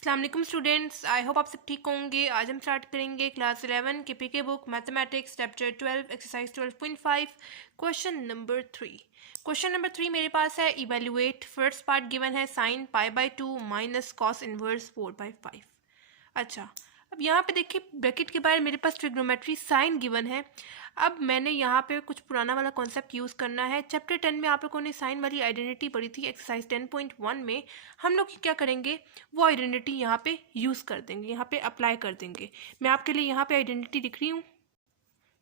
अस्सलाम वालेकुम students, I hope आप सब ठीक होंगे। आज हम स्टार्ट करेंगे क्लास 11 के PK book mathematics chapter 12 exercise 12.5 question number 3। Question number 3 मेरे पास है इवेल्युएट। फर्स्ट पार्ट गिवन है साइन π/2 माइनस कॉस इनवर्स 4/5। अच्छा, अब यहाँ पे देखिए ब्रैकेट के बाहर मेरे पास ट्रिग्नोमेट्री साइन गिवन है। अब मैंने यहाँ पे कुछ पुराना वाला कॉन्सेप्ट यूज़ करना है। चैप्टर 10 में आप लोगों ने साइन वाली आइडेंटिटी पढ़ी थी। एक्सरसाइज 10.1 में हम लोग क्या करेंगे, वो आइडेंटिटी यहाँ पे यूज़ कर देंगे, यहाँ पे अप्लाई कर देंगे। मैं आपके लिए यहाँ पे आइडेंटिटी लिख रही हूँ।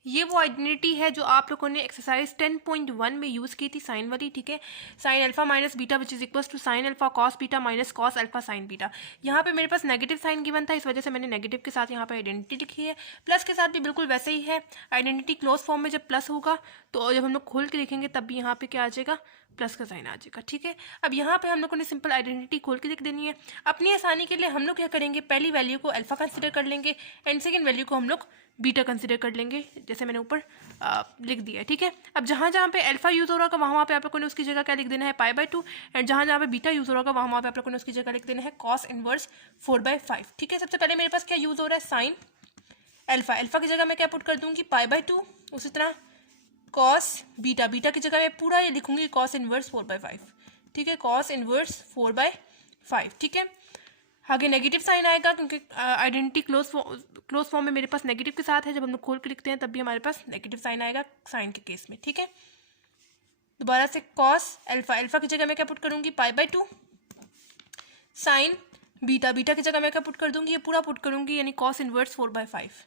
ये वो आइडेंटिटी है जो आप लोगों ने एक्सरसाइज 10.1 में यूज़ की थी, साइन वाली। ठीक है, sine alpha minus beta which is equals to sine alpha cos beta minus cos alpha sine beta. यहाँ पे मेरे पास नेगेटिव साइन गिवन था, इस वजह से मैंने नेगेटिव के साथ यहाँ पे आइडेंटिटी लिखी है। प्लस के साथ भी बिल्कुल वैसे ही है। आइडेंटिटी क्लोज फॉर्म में जब प्लस होगा तो जब हम लोग खोल के लिखेंगे तब भी यहाँ पे क्या आ जाएगा, प्लस का साइन आ जाएगा। ठीक है, अब यहाँ पे हम लोगों ने सिंपल आइडेंटिटी खोल के लिख देनी है। अपनी आसानी के लिए हम लोग क्या करेंगे, पहली वैल्यू को अल्फा कंसिडर कर लेंगे एंड सेकेंड वैल्यू को हम लोग बीटा कंसिडर कर लेंगे, जैसे मैंने ऊपर लिख दिया है। ठीक है, अब जहाँ जहाँ पे अल्फा यूज़ हो रहा होगा वहाँ पे आप लोगों ने उसकी जगह क्या लिख देना है, π/2। एंड जहाँ जहाँ पे बीटा यूज़ हो रहा होगा वहाँ पे आप लोगों ने उसकी जगह लिख देना है कॉस इनवर्स 4/5। ठीक है, सबसे पहले मेरे पास क्या यूज़ हो रहा है, साइन अल्फा। अल्फा की जगह मैं क्या पुट कर दूँगी, π/2। उसी तरह कॉस बीटा, बीटा की जगह मैं पूरा ये लिखूंगी कॉस इनवर्स 4/5। ठीक है, कॉस इनवर्स 4/5। ठीक है, आगे नेगेटिव साइन आएगा क्योंकि आइडेंटिटी क्लोज फॉर्म में मेरे पास नेगेटिव के साथ है। जब हम लोग खोल के लिखते हैं तब भी हमारे पास नेगेटिव साइन आएगा साइन के केस में। ठीक है, दोबारा से कॉस अल्फा, अल्फा की जगह मैं क्या पुट करूंगी, π/2। साइन बीटा, बीटा की जगह मैं क्या पुट कर दूंगी, ये पूरा पुट करूंगी, यानी कॉस इनवर्स 4/5,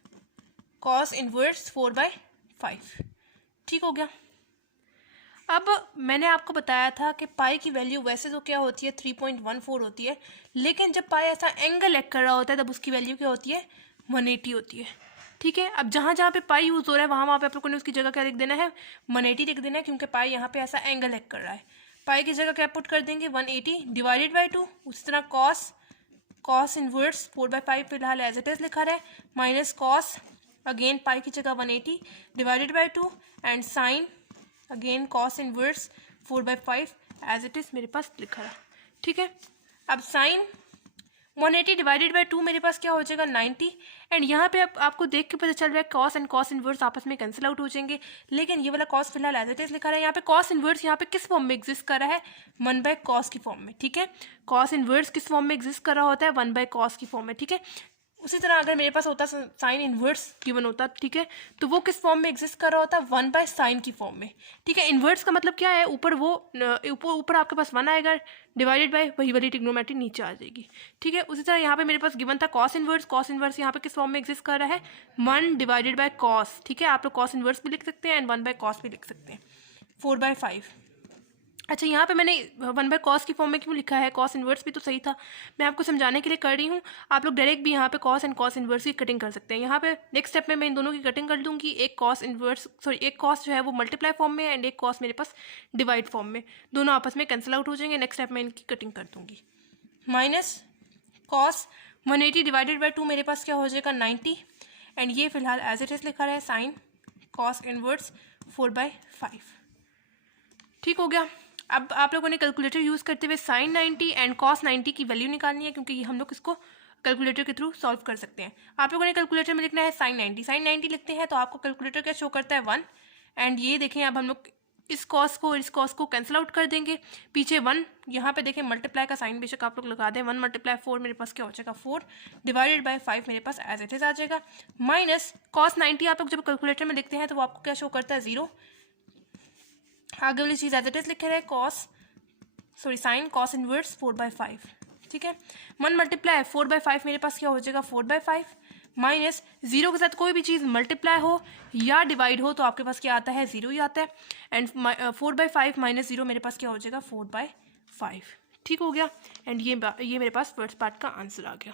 कॉस इनवर्स 4/5। ठीक हो गया। अब मैंने आपको बताया था कि पाई की वैल्यू वैसे तो क्या होती है, 3.14 होती है, लेकिन जब पाई ऐसा एंगल एक्ट कर रहा होता है तब उसकी वैल्यू क्या होती है, 180 होती है। ठीक है, अब जहाँ जहाँ पे पाई यूज़ हो रहा है वहाँ पे आप लोगों ने उसकी जगह क्या लिख देना है, 180 लिख देना है, क्योंकि पाई यहाँ पे ऐसा एंगल एक्ट कर रहा है। पाई की जगह क्या पुट कर देंगे, 180 डिवाइडेड बाई 2। उसी तरह कॉस इनवर्स 4/5 फिलहाल एज इट इज लिखा रहा है, माइनस कॉस अगेन पाई की जगह 180 divided by 2 and sine again cos inverse 4/5 as it is मेरे पास लिखा है। ठीक है, अब साइन 180 डिवाइडेड बाई 2 मेरे पास क्या हो जाएगा, 90। एंड यहाँ पे आपको देख के पता चल रहा है कॉस एंड कॉस इनवर्स आपस में कैंसिल आउट हो जाएंगे, लेकिन ये वाला कॉस फिलहाल एज इट इज लिखा रहा है। यहाँ पे कॉस इनवर्स यहाँ पे किस फॉर्म में एग्जिस्ट कर रहा है, 1/cos की फॉर्म में। ठीक है, कॉस इनवर्स किस फॉर्म में एग्जिस्ट कर रहा होता है, 1/cos की फॉर्म में। ठीक है, उसी तरह अगर मेरे पास होता साइन इनवर्स गिवन होता, ठीक है, तो वो किस फॉर्म में एग्जिस्ट कर रहा होता, 1/sin की फॉर्म में। ठीक है, इनवर्स का मतलब क्या है, ऊपर वो ऊपर आपके पास 1 आएगा डिवाइडेड बाय वही वाली ट्रिग्नोमेट्री नीचे आ जाएगी। ठीक है, उसी तरह यहाँ पे मेरे पास गिवन था कॉस इनवर्स यहाँ पे किस फॉर्म में एग्जिस्ट कर रहा है, 1 डिवाइडेड बाय कॉस। ठीक है, आप लोग कॉस इनवर्स भी लिख सकते हैं एंड 1/cos भी लिख सकते हैं, 4/5। अच्छा, यहाँ पे मैंने 1/cos की फॉर्म में क्यों लिखा है, कॉस इनवर्स भी तो सही था, मैं आपको समझाने के लिए कर रही हूँ। आप लोग डायरेक्ट भी यहाँ पे कॉस एंड कॉस इनवर्स की कटिंग कर सकते हैं। यहाँ पे नेक्स्ट स्टेप में मैं इन दोनों की कटिंग कर दूँगी। एक कॉस जो है वो मल्टीप्लाई फॉर्म में एंड एक कॉस मेरे पास डिवाइड फॉर्म में, दोनों आपस में कैंसिल आउट हो जाएंगे। नेक्स्ट स्टेप में इनकी कटिंग कर दूँगी। माइनस कॉस 180 डिवाइडेड बाई 2 मेरे पास क्या हो जाएगा, 90। एंड ये फिलहाल एज इट इज लिखा रहा है साइन कॉस इनवर्स 4/5। ठीक हो गया। अब आप लोगों ने कैलकुलेटर यूज़ करते हुए साइन 90 एंड कॉस 90 की वैल्यू निकालनी है, क्योंकि हम लोग इसको कैलकुलेटर के थ्रू सॉल्व कर सकते हैं। आप लोगों ने कैलकुलेटर में लिखना है साइन 90 लिखते हैं तो आपको कैलकुलेटर क्या शो करता है, 1। एंड ये देखें, अब हम लोग इस कॉस को कैंसिल आउट कर देंगे, पीछे 1, यहाँ पे देखें मल्टीप्लाई का साइन बेशक आप लोग लगा दें, 1 × 4 मेरे पास क्या हो जाएगा, 4 डिवाइडेड बाई 5 मेरे पास एज इट इज आ जाएगा। माइनस कॉस 90 आप लोग जब कैलकुलेटर में लिखते हैं तो वो आपको क्या शो करता है, 0। आगे वाली चीज़ एज इट इज लिखे रहे साइन कॉस इनवर्स 4/5। ठीक है, 1 × 4/5 मेरे पास क्या हो जाएगा, 4/5 माइनस 0 के साथ कोई भी चीज़ मल्टीप्लाई हो या डिवाइड हो तो आपके पास क्या आता है, 0 ही आता है। एंड 4/5 माइनस 0 मेरे पास क्या हो जाएगा, 4/5। ठीक हो गया। एंड ये मेरे पास फर्स्ट पार्ट का आंसर आ गया।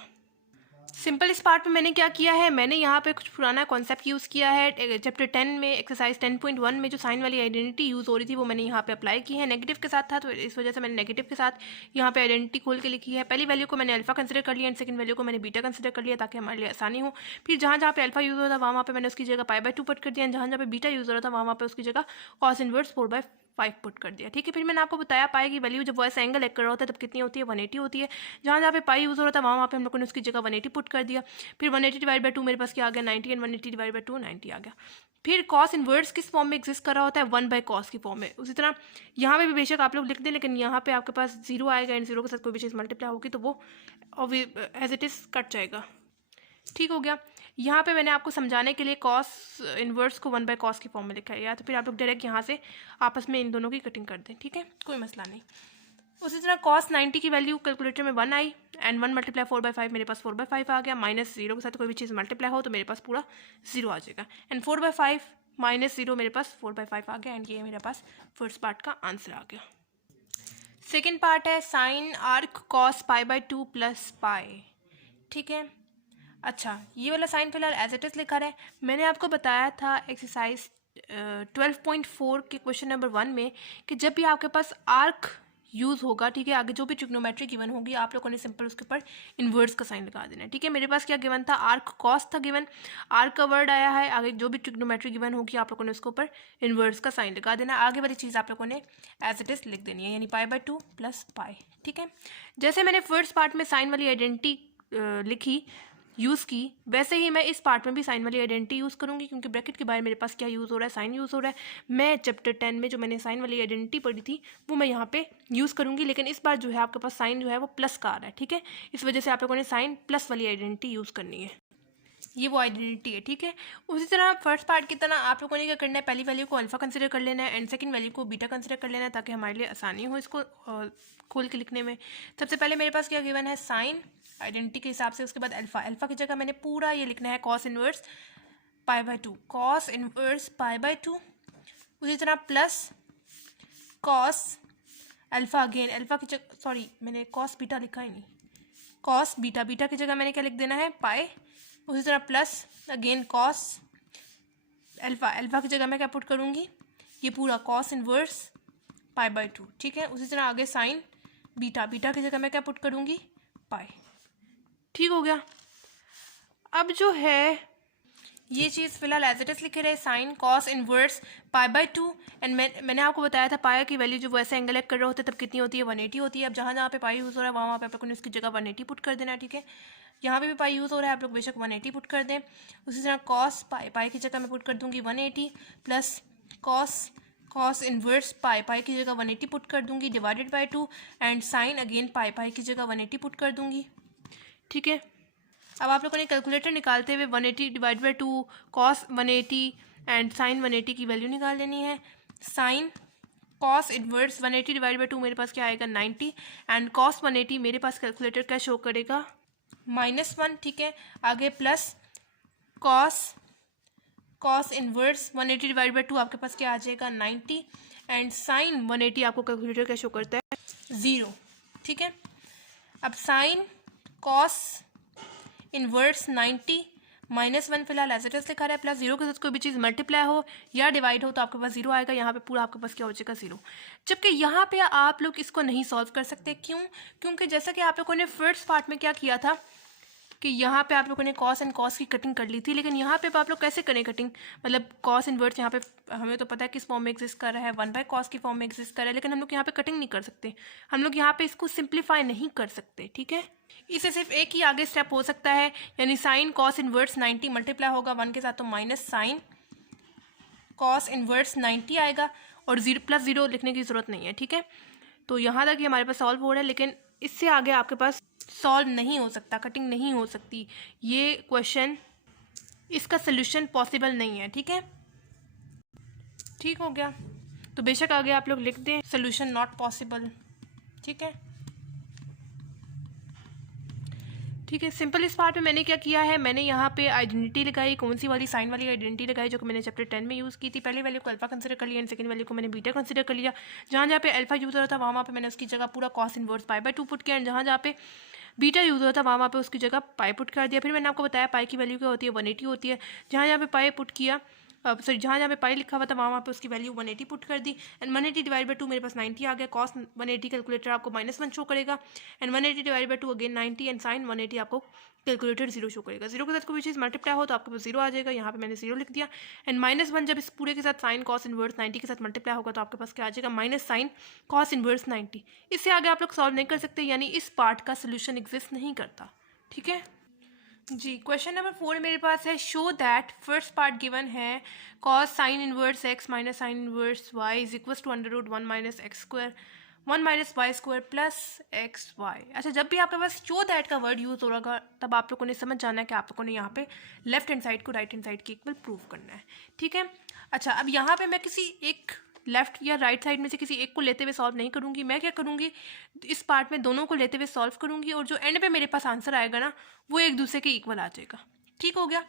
सिंपल इस पार्ट में मैंने क्या किया है, मैंने यहाँ पे कुछ पुराना कॉन्सेप्ट यूज़ किया है। चैप्टर 10 में एक्सरसाइज 10.1 में जो साइन वाली आइडेंटिटी यूज़ हो रही थी वो मैंने यहाँ पे अप्लाई की है। नेगेटिव के साथ था तो इस वजह से मैंने नेगेटिव के साथ यहाँ पे आइडेंटिटी खोल के लिखी है। पहली वैल्यू को मैंने अल्फा कंसिडर कर लिया एंड सेकंड वैल्यू को मैंने बीटा कंसिडर कर लिया ताकि हमारे लिए आसानी हो। फिर जहाँ जहाँ पे अल्फा यूज़ हो रहा था वहाँ पे मैंने उसकी जगह π/2 पुट कर दिया, जहाँ जहाँ पे बीटा यूज़ हो रहा था वहाँ पे उसकी जगह कॉस इनवर्स 5 पुट कर दिया, ठीक है। फिर मैंने आपको बताया पाई की वैल्यू जब वो ऐसा एंगल कर रहा होता है तब कितनी होती है, 180 होती है। जहाँ जहाँ पे पाई यूज़ हो रहा था वहाँ पे हम लोगों ने उसकी जगह 180 पुट कर दिया। फिर 180 डिवाइड बाई 2 मेरे पास क्या आ गया, 90, एंड 180 डिवाइड बाई 2 90 आ गया। फिर कॉस इनवर्स किस फॉर्म में एग्जिस्ट कर रहा होता है, 1 बाई कॉस की फॉर्म में। उसी तरह यहाँ पे भी बेशक आप लोग लिख दें, लेकिन यहाँ पे आपके पास 0 आएगा एंड 0 के साथ कोई भी चीज़ मल्टीप्लाई होगी तो वो एज इट इज़ कट जाएगा, ठीक हो गया। यहाँ पे मैंने आपको समझाने के लिए कॉस इनवर्स को 1 बाई कॉस की फॉर्म में लिखा है, या तो फिर आप लोग डायरेक्ट यहाँ से आपस में इन दोनों की कटिंग कर दें, ठीक है, कोई मसला नहीं। उसी तरह कॉस 90 की वैल्यू कैलकुलेटर में 1 आई एंड 1 मल्टीप्लाई 4/5 मेरे पास 4/5 आ गया, माइनस 0 के साथ कोई भी चीज़ मल्टीप्लाई हो तो मेरे पास पूरा 0 आ जाएगा, एंड 4/5 माइनस 0 मेरे पास 4/5 आ गया, एंड ये मेरे पास फर्स्ट पार्ट का आंसर आ गया। सेकेंड पार्ट है sine arc cos π/2 plus pi, ठीक है। अच्छा, ये वाला साइन फिलहाल एज इट इज़ लिखा है। मैंने आपको बताया था एक्सरसाइज 12.4 के क्वेश्चन नंबर 1 में कि जब भी आपके पास आर्क यूज़ होगा, ठीक है, आगे जो भी ट्रिग्नोमेट्री गिवन होगी आप लोगों ने सिंपल उसके ऊपर इन्वर्स का साइन लगा देना है, ठीक है। मेरे पास क्या गिवन था, आर्क कॉस था गिवन, आर्क का वर्ड आया है, आगे जो भी ट्रिग्नोमेट्री गिवन होगी आप लोगों ने उसके ऊपर इन्वर्स का साइन लगा देना। आगे वाली चीज़ आप लोगों ने एज इट इज़ लिख देनी है, यानी π/2 प्लस पाई, ठीक है। जैसे मैंने फर्स्ट पार्ट में साइन वाली आइडेंटिटी लिखी यूज़ की, वैसे ही मैं इस पार्ट में भी साइन वाली आइडेंटिटी यूज़ करूँगी, क्योंकि ब्रैकेट के बारे में मेरे पास क्या यूज़ हो रहा है, साइन यूज़ हो रहा है। मैं चैप्टर 10 में जो मैंने साइन वाली आइडेंटिटी पढ़ी थी वो मैं यहाँ पे यूज़ करूँगी, लेकिन इस बार जो है आपके पास साइन जो है वो प्लस का आ रहा है, ठीक है। इस वजह से आप लोगों ने साइन प्लस वाली आइडेंटिटी यूज़ करनी है, ये वो आइडेंटिटी है, ठीक है। उसी तरह फर्स्ट पार्ट की तरह आप लोगों ने क्या करना है, पहली वैल्यू को अल्फा कंसिडर कर लेना है एंड सेकंड वैल्यू को बीटा कंसिडर कर लेना है, ताकि हमारे लिए आसानी हो इसको खोल के लिखने में। सबसे पहले मेरे पास क्या गिवन है, साइन आइडेंटिटी के हिसाब से, उसके बाद अल्फा, अल्फा की जगह मैंने पूरा ये लिखना है कॉस इनवर्स π/2, कॉस इनवर्स π/2। उसी तरह plus cos alpha again, alpha की जगह, सॉरी मैंने कॉस बीटा लिखा ही नहीं, कॉस बीटा, बीटा की जगह मैंने क्या लिख देना है, पाई। उसी तरह plus again cos alpha, alpha की जगह मैं क्या पुट करूँगी, ये पूरा कॉस इनवर्स π/2, ठीक है। उसी तरह आगे साइन बीटा, बीटा की जगह मैं क्या पुट करूँगी, पाई, ठीक हो गया। अब जो है ये चीज़ फिलहाल एज इट इज़ लिखे रहे, साइन कॉस इनवर्स π/2, एंड मैंने आपको बताया था पाई की वैल्यू जब वैसे एंगल कर रहे होते हैं तब कितनी होती है, 180 होती है। अब जहाँ जहाँ पे पाई यूज़ हो रहा है वहाँ पे आप लोगों ने उसकी जगह 180 पुट कर देना है, ठीक है। यहाँ पे भी पाई यूज़ हो रहा है, आप लोग बेशक 180 पुट कर दें। उसी तरह कॉस पाई, पाई की जगह मैं पुट कर दूँगी 180 plus cos inverse pi, pi की जगह 180 पुट कर दूँगी divided by 2, and sine again pi, pi की जगह 180 पुट कर दूँगी, ठीक है। अब आप लोगों ने कैलकुलेटर निकालते हुए 180 divide by 2 cos 180 and sine 180 की वैल्यू निकाल लेनी है। Sine cos inverse 180 divide by 2 मेरे पास क्या आएगा, 90, एंड कॉस 180 मेरे पास कैलकुलेटर क्या शो करेगा, -1, ठीक है। आगे plus cos inverse 180 divide by 2 आपके पास क्या आ जाएगा, 90, एंड साइन 180 आपको कैलकुलेटर क्या शो करता है, 0, ठीक है। अब साइन कॉस इनवर्स 90 -1 फिलहाल एज इट इज लिखा रहा है, प्लस 0 के साथ कोई भी चीज़ मल्टीप्लाई हो या डिवाइड हो तो आपके पास 0 आएगा, यहाँ पे पूरा आपके पास क्या हो जाएगा, 0। जबकि यहाँ पे आप लोग इसको नहीं सॉल्व कर सकते, क्यों, क्योंकि जैसा कि आप लोगों ने फर्स्ट पार्ट में क्या किया था कि यहाँ पे आप लोगों ने कॉस एंड कॉस की कटिंग कर ली थी, लेकिन यहाँ पे आप लोग कैसे करें कटिंग, मतलब कॉस इनवर्स यहाँ पे हमें तो पता है किस फॉर्म में एग्जिस्ट कर रहा है, 1 बाई कॉस की फॉर्म में एग्जिस्ट कर रहा है, लेकिन हम लोग यहाँ पे कटिंग नहीं कर सकते, हम लोग यहाँ पे इसको सिंप्लीफाई नहीं कर सकते, ठीक है। इससे सिर्फ एक ही आगे स्टेप हो सकता है, यानी साइन कॉस इनवर्स 90 मल्टीप्लाई होगा 1 के साथ तो माइनस साइन कॉस इनवर्स 90 आएगा, और 0 प्लस 0 लिखने की ज़रूरत नहीं है, ठीक है। तो यहाँ तक ये हमारे पास सॉल्व हो रहा है, लेकिन इससे आगे आपके पास सॉल्व नहीं हो सकता, कटिंग नहीं हो सकती, ये क्वेश्चन इसका सल्यूशन पॉसिबल नहीं है, ठीक है, ठीक हो गया। तो बेशक आगे आप लोग लिख दें सल्यूशन नॉट पॉसिबल, ठीक है, ठीक है। सिंपल इस पार्ट में मैंने क्या किया है, मैंने यहाँ पे आइडेंटिटी लगाई, कौन सी वाली, साइन वाली आइडेंटिटी लगाई जो कि मैंने चैप्टर 10 में यूज़ की थी। पहली वैल्यू को अल्फा कंसिडर कर लिया एंड सेकंड वैल्यू को मैंने बीटा कंसिडर कर लिया। जहाँ जहाँ पे अल्फा यूज़ हो रहा था वहाँ पे मैंने उसकी जगह पूरा कॉस इनवर्स π/2 पुट किया, एंड जहाँ जहाँ पे बीटा यूज़ हो रहा था वहाँ पे उसकी जगह पाई पुट कर दिया। फिर मैंने आपको बताया पाई की वैल्यू क्या होती है, 180 होती है। जहाँ जहाँ पे पाई पुट किया सॉरी जहाँ जहाँ पे पाई लिखा हुआ था वहाँ पे उसकी वैल्यू 180 पुट कर दी एंड 180 डिवाइड बाई 2 मेरे पास 90 आ गया। कॉस 180 कैलकुलेटर आपको -1 शो करेगा and 180 divide by 2 again 90 and sine 180 आपको कैलकुलेटर 0 शो करेगा। 0 के साथ कोई चीज़ मल्टीप्लाई हो तो आपके पास 0 आ जाएगा। यहाँ पे मैंने 0 लिख दिया एंड -1 जब इस पूरे के साथ साइन कॉस इनवर्स 90 के साथ मल्टीप्लाई होगा तो आपके पास क्या आ जाएगा, माइनस साइन कॉस इनवर्स 90। इससे आगे आप लोग सॉल्व नहीं कर सकते, यानी इस पार्ट का सोल्यूशन एग्जिस्ट नहीं करता। ठीक है जी। क्वेश्चन नंबर 4 मेरे पास है, show that first part given है cos sine inverse x minus sine inverse y is equal to √1 minus x square 1 minus y square plus x y. अच्छा, जब भी आपके पास शो दैट का वर्ड यूज़ होगा तब आप लोगों ने समझ जाना है कि आप लोगों ने यहाँ पे लेफ्ट हैंड साइड को राइट हैंड साइड के इक्वल प्रूव करना है। ठीक है। अच्छा, अब यहाँ पे मैं किसी एक लेफ्ट या राइट साइड में से किसी एक को लेते हुए सॉल्व नहीं करूँगी। मैं क्या करूँगी, इस पार्ट में दोनों को लेते हुए सॉल्व करूँगी और जो एंड पे मेरे पास आंसर आएगा ना वो एक दूसरे के इक्वल आ जाएगा। ठीक हो गया।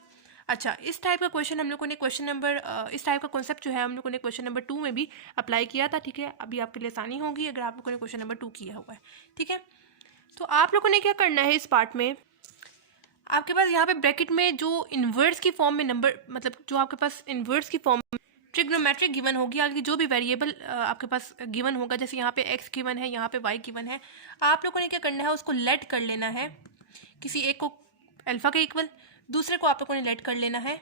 अच्छा, इस टाइप का क्वेश्चन हम लोगों ने इस टाइप का कॉन्सेप्ट जो है हम लोगों ने क्वेश्चन नंबर 2 में भी अप्लाई किया था। ठीक है, अभी आपके लिए आसानी होगी अगर आप लोगों ने क्वेश्चन नंबर 2 किया हुआ है। ठीक है, तो आप लोगों ने क्या करना है, इस पार्ट में आपके पास यहाँ पे ब्रैकेट में जो इन्वर्स की फॉर्म में नंबर, मतलब जो आपके पास इन्वर्स की फॉर्म ट्रिग्नोमेट्रिक गिवन होगी, आगे जो भी वेरिएबल आपके पास गिवन होगा, जैसे यहाँ पे x गिवन है, यहाँ पे y गिवन है, आप लोगों ने क्या करना है, उसको लेट कर लेना है किसी एक को अल्फा के इक्वल, दूसरे को आप लोगों ने लेट कर लेना है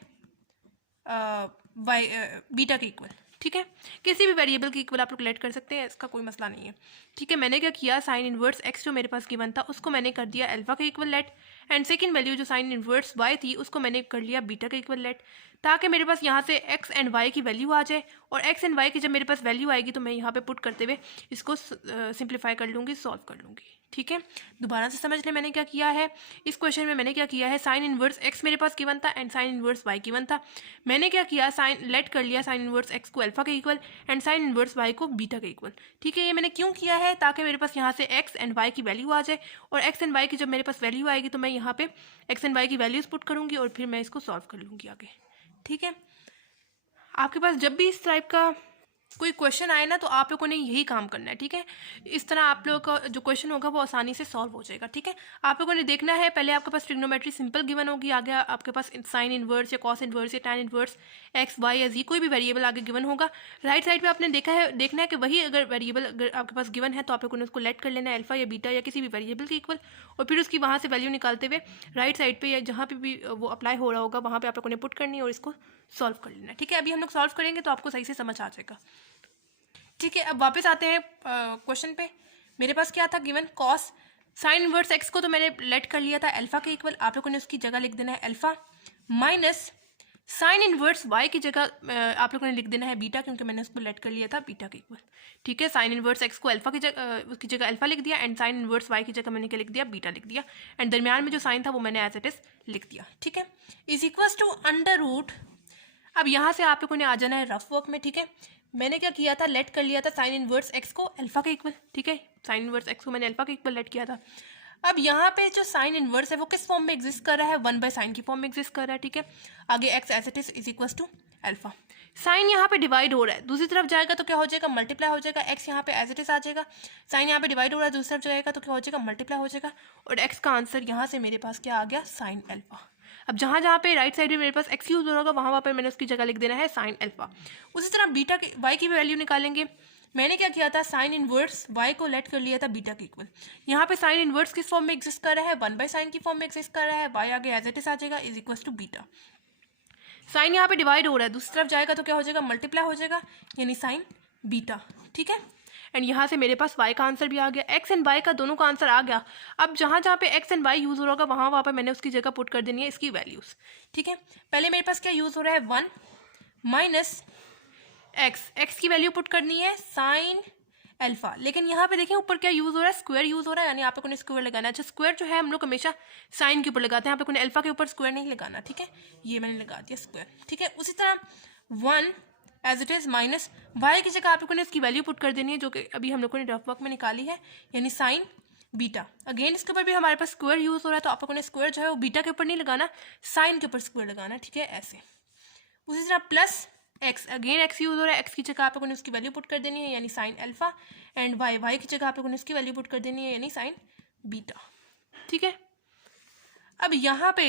बीटा के इक्वल। ठीक है, किसी भी वेरिएबल के इक्वल आप लोग लेट कर सकते हैं, इसका कोई मसला नहीं है। ठीक है, मैंने क्या किया, साइन इनवर्स x जो मेरे पास गिवन था उसको मैंने कर दिया अल्फा के equal let and second value जो साइन इनवर्स y थी उसको मैंने कर लिया बीटा के इक्वल लेट, ताकि मेरे पास यहाँ से x एंड y की वैल्यू आ जाए और x एंड y की जब मेरे पास वैल्यू आएगी तो मैं यहाँ पे पुट करते हुए इसको सिंप्लीफाई कर लूँगी, सॉल्व कर लूँगी। ठीक है, दोबारा से समझ लें मैंने क्या किया है। इस क्वेश्चन में मैंने क्या किया है, साइन इनवर्स x मेरे पास गिवन था and sine inverse y given था। मैंने क्या किया, साइन लेट कर लिया साइन इनवर्स x को अल्फा के equal and sine inverse y को बीटा के इक्वल। ठीक है, ये मैंने क्यों किया है, ताकि मेरे पास यहाँ से x एंड y की वैल्यू आ जाए और x एंड y की जब मेरे पास वैल्यू आएगी तो मैं यहाँ पे x एंड y की वैल्यूज पुट करूँगी और फिर मैं इसको सॉल्व कर लूँगी आगे। ठीक है, आपके पास जब भी इस टाइप का कोई क्वेश्चन आए ना तो आप लोगों ने यही काम करना है। ठीक है, इस तरह आप लोगों का जो क्वेश्चन होगा वो आसानी से सॉल्व हो जाएगा। ठीक है, आप लोगों ने देखना है, पहले आपके पास ट्रिग्नोमेट्री सिंपल गिवन होगी, आगे आपके पास साइन इनवर्स या कॉस इनवर्स या टैन इनवर्स एक्स वाई या जी कोई भी वेरिएबल आगे गिवन होगा। राइट साइड पे आपने देखना है कि वही अगर वेरिएबल अगर आपके पास गिवन है तो आप लोगों ने उसको लेट कर लेना है अल्फा या बीटा या किसी भी वेरिएबल के इक्वल और फिर उसकी वहाँ से वैल्यू निकालते हुए राइट साइड पर या जहाँ पर भी वो अप्लाई हो रहा होगा वहाँ पर आप लोगों ने पुट करनी है और इसको सॉल्व कर लेना है। ठीक है, अभी हम लोग सॉल्व करेंगे तो आपको सही से समझ आ जाएगा। ठीक है, अब वापस आते हैं क्वेश्चन पे। मेरे पास क्या था given, cos sine inverse x को तो मैंने लेट कर लिया था अल्फा के इक्वल, आप लोगों ने उसकी जगह लिख देना है alpha minus sine inverse y की जगह आप लोगों ने लिख देना है बीटा, क्योंकि मैंने उसको लेट कर लिया था बीटा के इक्वल। ठीक है, साइन इनवर्स एक्स को अल्फा की जगह उसकी जगह अल्फा लिख दिया एंड साइन इनवर्स वाई की जगह मैंने क्या लिख दिया, बीटा लिख दिया एंड दरमियान में जो साइन था वो मैंने एज इट इज लिख दिया। ठीक है, is equals to under root. अब यहाँ से आप लोगों ने आ जाना है रफ वर्क में। ठीक है, मैंने क्या किया था, लेट कर लिया था साइन इनवर्स एक्स को अल्फा के इक्वल। ठीक है, साइन इनवर्स एक्स को मैंने अल्फा के इक्वल लेट किया था। अब यहाँ पे जो साइन इनवर्स है वो किस फॉर्म में एग्जिस्ट कर रहा है, 1/sin की फॉर्म में एग्जिस्ट कर रहा है। ठीक है, आगे x as it is equal to alpha. Sine यहाँ पे डिवाइड हो रहा है, दूसरी तरफ जाएगा तो क्या हो जाएगा, मल्टीप्लाई हो जाएगा। एक्स यहाँ पे एज इट इज आ जाएगा, साइन यहाँ पे डिवाइड हो रहा है, दूसरी तरफ जाएगा तो क्या हो जाएगा, मल्टीप्लाई हो जाएगा और एक्स का आंसर यहाँ से मेरे पास क्या आ गया, साइन अल्फा। अब जहाँ जहाँ पे राइट साइड में मेरे पास एक्स यूज हो रहा होगा वहाँ पर मैंने उसकी जगह लिख देना है साइन अल्फा। उसी तरह बीटा की वाई की भी वैल्यू निकालेंगे। मैंने क्या किया था, साइन इनवर्स वाई को लेट कर लिया था बीटा के इक्वल। यहाँ पे साइन इनवर्स किस फॉर्म में एग्जिस्ट कर रहा है, 1/sin की फॉर्म में एग्जिस्ट कर रहा है, वाई आगे एज इट इज आ जाएगा is equal to beta. Sine यहाँ पे डिवाइड हो रहा है, दूसरी तरफ जाएगा तो क्या हो जाएगा, मल्टीप्लाई हो जाएगा यानी साइन बीटा। ठीक है, एंड यहाँ से मेरे पास y का आंसर भी आ गया, x एंड y का दोनों का आंसर आ गया। अब जहाँ जहाँ पे x एंड y यूज़ हो रहा होगा वहाँ पे मैंने उसकी जगह पुट कर देनी है इसकी वैल्यूज़। ठीक है, पहले मेरे पास क्या यूज़ हो रहा है, 1 माइनस x की वैल्यू पुट करनी है साइन अल्फा, लेकिन यहाँ पे देखिए ऊपर क्या यूज़ हो रहा है, स्क्वायर यूज़ हो रहा है, यानी आप लोगों ने स्क्वायर लगाना है। अच्छा, स्क्वायर जो है हम लोग हमेशा साइन के ऊपर लगाते हैं, आप लोगों ने अल्फा के ऊपर स्क्वायर नहीं लगाना। ठीक है, ये मैंने लगा दिया स्क्वायर। ठीक है, उसी तरह 1 as it is minus y की जगह आप लोगों ने इसकी वैल्यू पुट कर देनी है जो कि अभी हम लोगों ने रफ वर्क में निकाली है, यानी साइन बीटा। अगेन इसके ऊपर भी हमारे पास स्क्वायर यूज़ हो रहा है तो आप लोगों ने स्क्वायर जो है वो बीटा के ऊपर नहीं लगाना, साइन के ऊपर स्क्वायर लगाना। ठीक है, ऐसे। उसी तरह plus x, again x use हो रहा है, एक्स की जगह आप लोगों ने उसकी वैल्यू पुट कर देनी है यानी साइन अल्फा एंड वाई की जगह आप लोगों ने उसकी वैल्यू पुट कर देनी है यानी साइन बीटा। ठीक है, अब यहाँ पे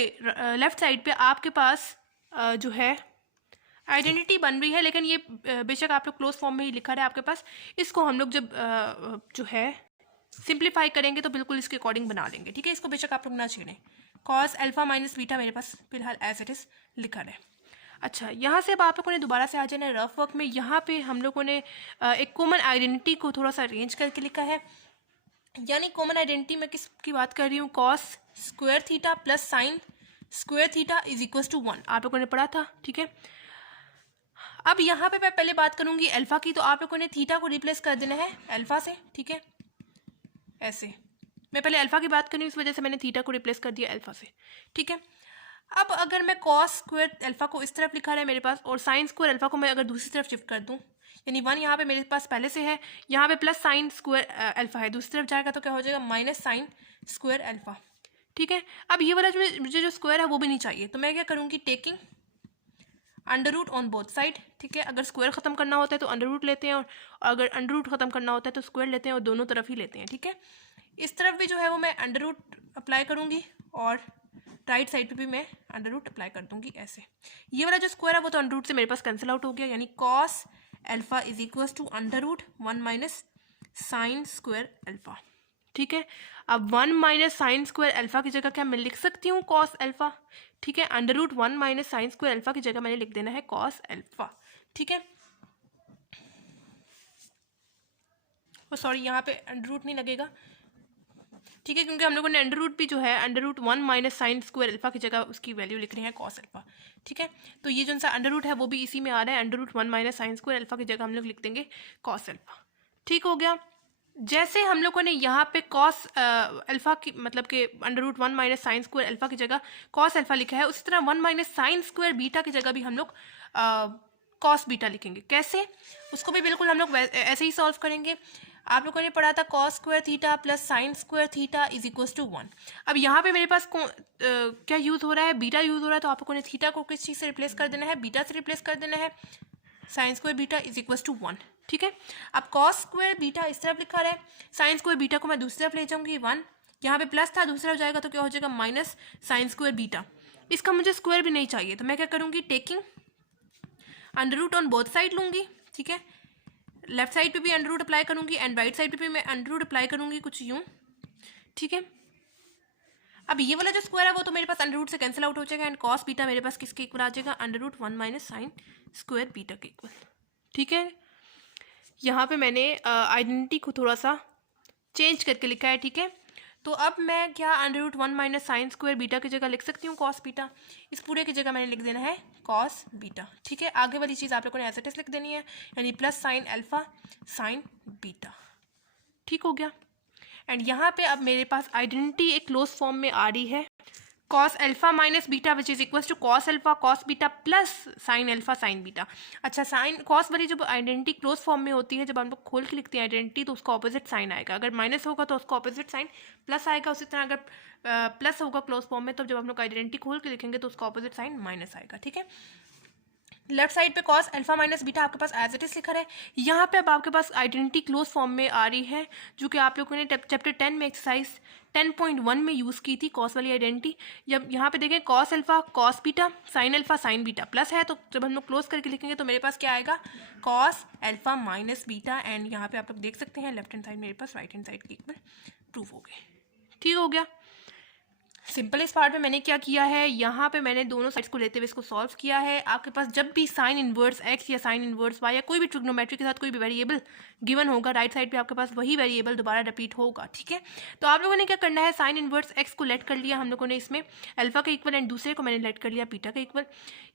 लेफ्ट साइड पे आपके पास जो है आइडेंटिटी बन रही है, लेकिन ये बेशक आप लोग क्लोज फॉर्म में ही लिखा है आपके पास। इसको हम लोग जब जो है सिंप्लीफाई करेंगे तो बिल्कुल इसके अकॉर्डिंग बना लेंगे, ठीक है। इसको बेशक आप लोग ना छेड़ें। कॉस अल्फा माइनस बीटा मेरे पास फिलहाल एज इट इज़ लिखा है। अच्छा, यहाँ से अब आप लोगों ने दोबारा से आ जाना रफ वर्क में। यहाँ पे हम लोगों ने एक कॉमन आइडेंटिटी को थोड़ा सा अरेंज करके लिखा है। यानी कॉमन आइडेंटिटी में किसकी बात कर रही हूँ, cos square theta plus sine square theta is equal to 1, आप लोगों ने पढ़ा था, ठीक है। अब यहाँ पे मैं पहले बात करूँगी अल्फा की, तो आप लोगों ने थीटा को रिप्लेस कर देना है अल्फा से, ठीक है। ऐसे मैं पहले अल्फा की बात कर रही हूँ, इस वजह से मैंने थीटा को रिप्लेस कर दिया अल्फा से, ठीक है। अब अगर मैं कॉस स्क्वायर अल्फा को इस तरफ लिखा है मेरे पास, और साइन स्क्वायर अल्फा को मैं अगर दूसरी तरफ शिफ्ट कर दूँ, यानी 1 यहाँ पे मेरे पास पहले से है, यहाँ पे प्लस साइन स्क्वायर अल्फा है, दूसरी तरफ जाएगा तो क्या हो जाएगा, माइनस साइन स्क्वायर अल्फा, ठीक है। अब ये वाला मुझे जो स्क्वायर है वो भी नहीं चाहिए, तो मैं क्या करूँगी, taking under root on both side, ठीक है। अगर स्क्वायर ख़त्म करना होता है तो अंडर रूट लेते हैं, और अगर अंडर रूट ख़त्म करना होता है तो स्क्वायर लेते हैं, और दोनों तरफ ही लेते हैं, ठीक है। इस तरफ भी जो है वो मैं अंडर रूट अप्लाई करूँगी, और राइट साइड पे भी मैं अंडर रूट अप्लाई कर दूँगी ऐसे। ये वाला जो स्क्वायर है वो तो अंडर रूट से मेरे पास कैंसिल आउट हो गया, यानी cos alpha is equal to under root 1 minus sine square alpha, ठीक है। अब 1 माइनस साइन स्क्वायर अल्फा की जगह क्या मैं लिख सकती हूँ, कॉस अल्फा, ठीक है। Under root 1 minus sine square alpha की जगह मैंने लिख देना है कॉस अल्फा, ठीक है। ओ सॉरी, यहाँ पे अंडर रूट नहीं लगेगा, ठीक है, क्योंकि हम लोगों ने अंडर रूट भी जो है under root 1 minus sine square alpha की जगह उसकी वैल्यू लिख रही है कॉस अल्फा, ठीक है। तो ये जो सा अंडर रूट है वो भी इसी में आ रहा है, under root 1 minus sine square alpha की जगह हम लोग लिख देंगे कॉस अल्फा, ठीक हो गया। जैसे हम लोगों ने यहाँ पे कॉस अल्फा की मतलब कि under root 1 minus sine square alpha की जगह कॉस अल्फा लिखा है, उसी तरह 1 माइनस साइन स्क्वायर बीटा की जगह भी हम लोग कॉस बीटा लिखेंगे। कैसे, उसको भी बिल्कुल हम लोग ऐसे ही सॉल्व करेंगे। आप लोगों ने पढ़ा था cos square theta plus sine square theta is equal to 1। अब यहाँ पे मेरे पास क्या यूज़ हो रहा है, बीटा यूज़ हो रहा है, तो आप लोगों ने थीटा को किस चीज़ से रिप्लेस कर देना है, बीटा से रिप्लेस कर देना है, sine square beta is equal to 1, ठीक है। अब कॉस स्क्वायर बीटा इस तरफ लिखा है, साइन स्क्वायर बीटा को मैं दूसरी तरफ ले जाऊंगी, 1 यहाँ पे प्लस था, दूसरी तरफ जाएगा तो क्या हो जाएगा, माइनस साइन स्क्वायर बीटा। इसका मुझे स्क्वायर भी नहीं चाहिए, तो मैं क्या करूँगी, taking under root on both side लूँगी, ठीक है। लेफ्ट साइड पे भी अंडर रूट अप्लाई करूँगी, एंड राइट साइड पे भी मैं अंडर रूट अप्लाई करूँगी, कुछ यूँ, ठीक है। अब ये वाला जो स्क्वायर है वो तो मेरे पास अंडर रूट से कैंसिल आउट हो जाएगा, एंड कॉस बीटा मेरे पास किसके इक्वल आ जाएगा, under root 1 minus sine square beta के इक्वल, ठीक है। यहाँ पे मैंने आइडेंटिटी को थोड़ा सा चेंज करके लिखा है, ठीक है। तो अब मैं क्या under root 1 minus sine square beta की जगह लिख सकती हूँ कॉस बीटा, इस पूरे की जगह मैंने लिख देना है कॉस बीटा, ठीक है। आगे वाली चीज़ आप लोगों ने एज इट इज लिख देनी है, यानी plus sine alpha sine beta, ठीक हो गया। एंड यहाँ पे अब मेरे पास आइडेंटिटी एक क्लोज फॉर्म में आ रही है, cos alpha minus beta which is equal to cos alpha cos beta plus sine alpha sine beta. अच्छा, साइन कॉस वाली जब आइडेंटिटी क्लोज फॉर्म में होती है, जब हम लोग खोल के लिखते हैं आइडेंटिटी, तो उसका ऑपोजिट साइन आएगा, अगर माइनस होगा तो उसका ऑपोजिट साइन प्लस आएगा, उसी तरह अगर प्लस होगा क्लोज फॉर्म में, तो जब हम लोग आइडेंटिटी खोल के लिखेंगे तो उसका ऑपोजिट साइन माइनस आएगा, ठीक है। लेफ्ट साइड पे कॉस अल्फा माइनस बीटा आपके पास एज इट इज लिखा है। यहाँ पे अब आपके पास आइडेंटिटी क्लोज फॉर्म में आ रही है, जो कि आप लोगों ने चैप्टर 10 में एक्सरसाइज 10.1 में यूज़ की थी कॉस वाली आइडेंटिटी। जब यहाँ पे देखें cos alpha cos beta sine alpha sine beta plus है, तो जब हम लोग क्लोज करके लिखेंगे तो मेरे पास क्या आएगा, cos alpha minus beta, and यहाँ पे आप लोग देख सकते हैं लेफ्ट हैंड साइड मेरे पास राइट हैंड साइड के इक्वल प्रूफ हो गए, ठीक हो गया। सिंपल इस पार्ट में मैंने क्या किया है, यहाँ पे मैंने दोनों साइड्स को लेते हुए इसको सॉल्व किया है। आपके पास जब भी साइन इनवर्स एक्स या साइन इनवर्स वाई या कोई भी ट्रिग्नोमेट्री के साथ कोई भी वेरिएबल गिवन होगा, राइट साइड पे आपके पास वही वेरिएबल दोबारा रिपीट होगा, ठीक है। तो आप लोगों ने क्या करना है, साइन इनवर्स एक्स को लेट कर लिया हम लोगों ने इसमें अल्फा का इक्वल, एंड दूसरे को मैंने लेट कर लिया बीटा का इक्वल।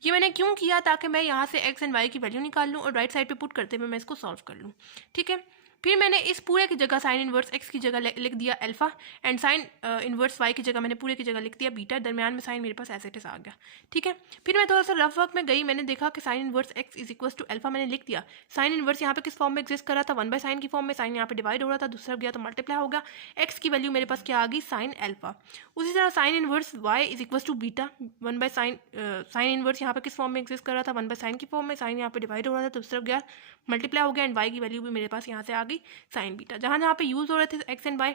ये मैंने क्यों किया, ताकि मैं यहाँ से एक्स एंड वाई की वैल्यू निकाल लूँ और राइट साइड पर पुट करते हुए मैं इसको सॉल्व कर लूँ, ठीक है। फिर मैंने इस पूरे की जगह साइन इनवर्स एक्स की जगह लिख दिया alpha, and sine inverse y की जगह मैंने पूरे की जगह लिख दिया बीटा, दरमियान में साइन मेरे पास एज इट इज आ गया, ठीक है। फिर मैं थोड़ा सा रफ वर्क में गई, मैंने देखा कि sine inverse x is equal to alpha मैंने लिख दिया। साइन इनवर्स यहाँ पे किस फॉर्म में एग्जिस्ट कर रहा था, 1/sin की फॉर्म में, साइन यहाँ पे डिवाइड हो रहा था, दूसरा गया तो मल्टीप्लाई हो गया, एक्स की वैल्यू मेरे पास क्या आ गई, साइन अल्फा। उसी तरह sine inverse y is equal to beta 1/sin, sine inverse यहाँ पे किस फॉर्म में एग्जिस्ट कर रहा था, 1/sin की फॉर्म में, साइन यहाँ पे डिवाइड हो रहा था, दूसरा गया मल्टीप्लाई हो गया, एंड वाई की वैल्यू भी मेरे पास यहाँ से आ गई साइन बीटा। जहाँ जहाँ पे यूज़ हो रहे थे एक्स एंड वाई,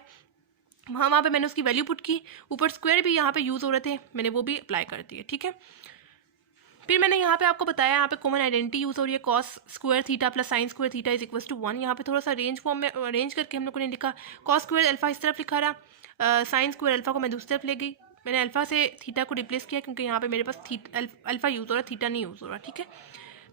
वहाँ पे मैंने उसकी वैल्यू पुट की, ऊपर स्क्वायर भी यहाँ पे यूज़ हो रहे थे, मैंने वो भी अप्लाई कर दिए, ठीक है। फिर मैंने यहाँ पे आपको बताया, यहाँ पे कॉमन आइडेंटिटी यूज़ हो रही है, cos square theta plus sine square theta is equal to 1। यहाँ पे थोड़ा सा रेंज फॉर्म में अरेंज करके हम लोगों ने लिखा, कॉस स्क्वायर अल्फा इस तरफ लिखा रहा, साइन स्क्वायर अल्फा को मैं दूसरी तरफ ले गई, मैंने अल्फा से थीटा को रिप्लेस किया क्योंकि यहाँ पे मेरे पास अल्फा यूज़ हो रहा है, थीटा नहीं यूज़ हो रहा, ठीक है।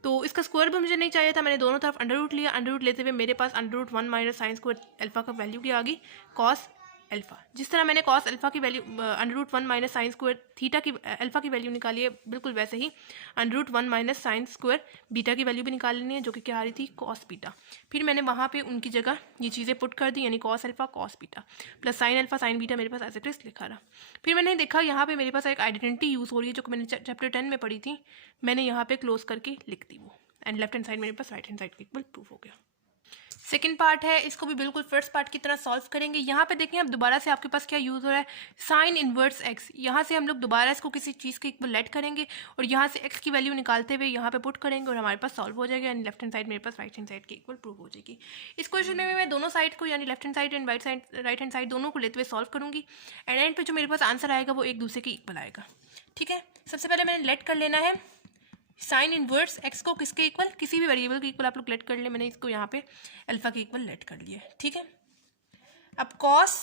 तो इसका स्क्वायर भी मुझे नहीं चाहिए था, मैंने दोनों तरफ अंडर रूट लिया, अंडर रूट लेते हुए मेरे पास under root 1 minus sine square alpha का वैल्यू क्या आ गई, कॉस अल्फा। जिस तरह मैंने कॉस अल्फा की value under root 1 minus sine square theta की अल्फा की वैल्यू निकाली है, बिल्कुल वैसे ही under root 1 minus sine square beta की वैल्यू भी निकाल लेनी है, जो कि क्या आ रही थी, कॉस बीटा। फिर मैंने वहाँ पे उनकी जगह ये चीज़ें पुट कर दी, यानी cos alpha cos beta plus sine alpha sine beta मेरे पास एज इट इज लिखा रहा। फिर मैंने देखा यहाँ पे मेरे पास एक आइडेंटिटी यूज़ हो रही है जो कि मैंने चैप्टर 10 में पढ़ी थी, मैंने यहाँ पे क्लोज करके लिख दी वो, एंड लेफ्ट हैंड साइड मेरे पास राइट हैंड साइड के इक्वल प्रूफ हो गया। सेकेंड पार्ट है, इसको भी बिल्कुल फर्स्ट पार्ट की तरह सॉल्व करेंगे। यहाँ पे देखें अब दोबारा से आपके पास क्या यूज़ हो रहा है, साइन इनवर्स एक्स। यहाँ से हम लोग दोबारा इसको किसी चीज़ के इक्वल लेट करेंगे और यहाँ से एक्स की वैल्यू निकालते हुए यहाँ पे पुट करेंगे और हमारे पास सॉल्व हो जाएगा, यानी लेफ्ट हैंड साइड मेरे पास राइट हैंड साइड के इक्वल प्रूव हो जाएगी। इस क्वेश्चन में मैं दोनों साइड को, यानी left hand side and right hand side दोनों को लेते हुए सॉल्व करूँगी, एंड एंड पे जो मेरे पास आंसर आएगा वो एक दूसरे के इक्वल आएगा, ठीक है। सबसे पहले मैंने लेट कर लेना है साइन इनवर्स एक्स को किसके इक्वल, किसी भी वेरिएबल के इक्वल आप लोग लेट कर ले, मैंने इसको यहाँ पे अल्फा के इक्वल लेट कर लिया, ठीक है। अब कॉस